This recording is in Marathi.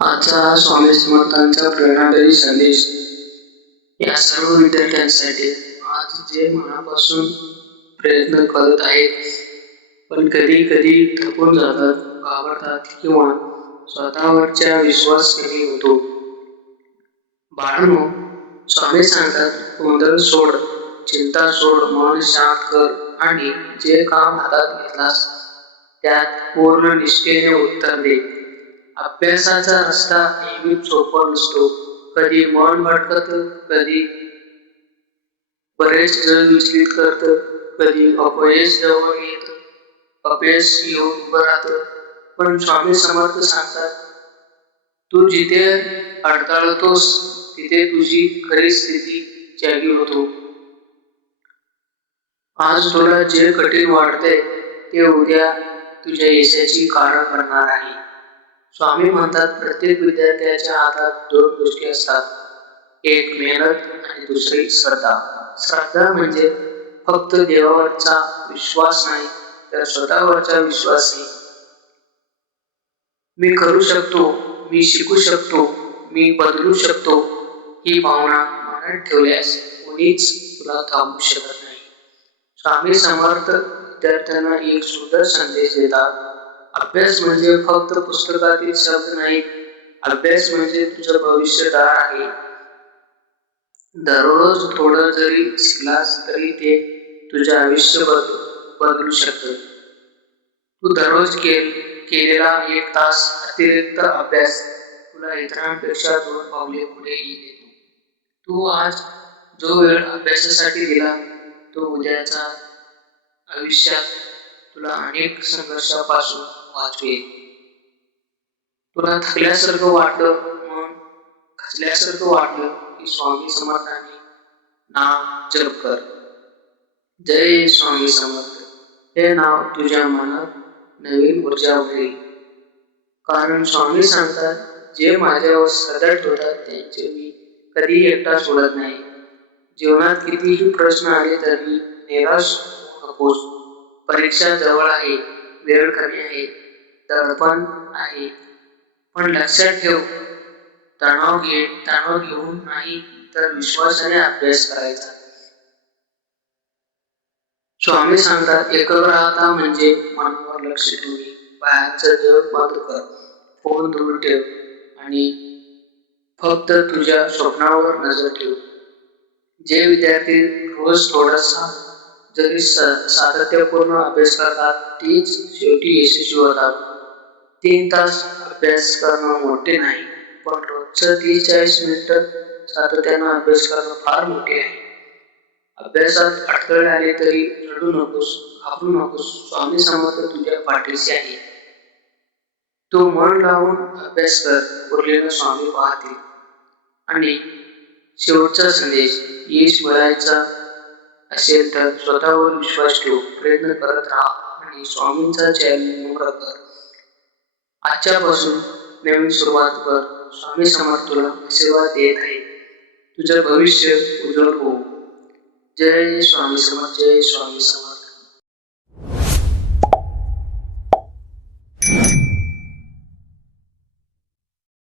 आजचा हा स्वामी समर्थांचा प्रेरणादायी संदेश या सर्व विद्यार्थ्यांसाठी आज जे मनापासून प्रयत्न करत आहेत पण कधी कधी थकून जातात, घाबरतात किंवा स्वतःवरच्या विश्वास कमी होतो. बाळांनो, स्वामी सांगतात, गोंधळ सोड, चिंता सोड, मन शांत कर आणि जे काम हातात घेतलास त्यात पूर्ण निष्ठेने उत्तर दे. अभ्यासाचा रस्ता नेहमीच सोपा नसतो. कधी मन भटकत, कधी बरेच जण विचलित करत, कधी अपयश जवळ येत, अपयश येऊन उभं राहत. पण स्वामी समर्थ सांगतात, तू जिथे अडथळतोस तिथे तुझी खरी स्थिती जागी होतो. आज तुला जे कठीण वाटते ते उद्या तुझ्या यशाची कारण बनणार आहे. स्वामी म्हणतात, प्रत्येक विद्यार्थ्याच्या हातात दोन गोष्टी असतात, एक मेहनत आणि दुसरी श्रद्धा. श्रद्धा म्हणजे फक्त देवावरचा विश्वास नाही, तर स्वतःवरचा विश्वासही. मी करू शकतो, मी शिकू शकतो, मी बदलू शकतो, ही भावना मनात ठेवल्यास कोणीच तुला थांबवू शकत नाही. स्वामी समर्थ विद्यार्थ्यांना एक सुंदर संदेश देतात. अभ्यास म्हणजे फक्त पुस्तकातील शब्द नाही, अभ्यास म्हणजे तुझं भविष्यदार आहे. दररोज थोडं जरी शिकलास तरी ते तुझे आयुष्य बदलू शकतं. तू दररोज केलेला 1 तास अतिरिक्त अभ्यास तुला इतरांपेक्षा 2 पावले पुढे नेतो. तू आज जो वेळ अभ्यासासाठी दिला तो उद्याच्या आयुष्यात तुला अनेक संघर्षापासून वाचवेल. तुला थकल्यासारखं वाटलं, मन खचल्यासारखं वाटलं की स्वामी समर्थांनी नाव जप कर. जय स्वामी समर्थ हे नाव तुझ्या मनात नवीन ऊर्जा भरेल. कारण स्वामी सांगतात, जे माझ्यावर श्रद्धा ठेवतात त्यांचे मी कधी एकटा सोडत नाही. जीवनात कितीही प्रश्न आले तरी निराश होऊ नकोस. परीक्षा जवळ आहे, वेळ कमी आहे, दडपण आहे, पण लक्षात ठेव, तणाव घेऊन नाही तर विश्वासाने अभ्यास करायचा. स्वामी सांगतात, एकाग्रता म्हणजे मनावर लक्ष ठेवणे, बाहेरचं जग बंद कर, फोन दूर ठेव आणि फक्त तुझ्या स्वप्नावर नजर ठेव. जे विद्यार्थी रोज थोडासा जरी सातत्यपूर्ण अभ्यास करतात तीच शेवटी यशस्वी होतात. 3 तास अभ्यास करणं मोठे नाही, पण रोजचं 30-40 मिनिटं सातत्यानं अभ्यास करणं फार मोठे आहे. अभ्यासात अडथळे आले तरी रडू नकोस, घाबरू नकोस. स्वामी समर्थ तुझ्या पाठीशी आहे. तू मन लावून अभ्यास कर, उरलेलं स्वामी पाहतील. आणि शेवटचा संदेश, यश मिळायचा असेल तर स्वतःवर विश्वास ठेव, प्रयत्न करत राहा आणि स्वामींचा चॅलेंज नम्र कर. आजच्यापासून नवीन सुरुवात कर. स्वामी समर्थ तुला आशीर्वाद देत आहे. तुझं भविष्य उज्ज्वल हो. जय स्वामी समर्थ, जय स्वामी समर्थ.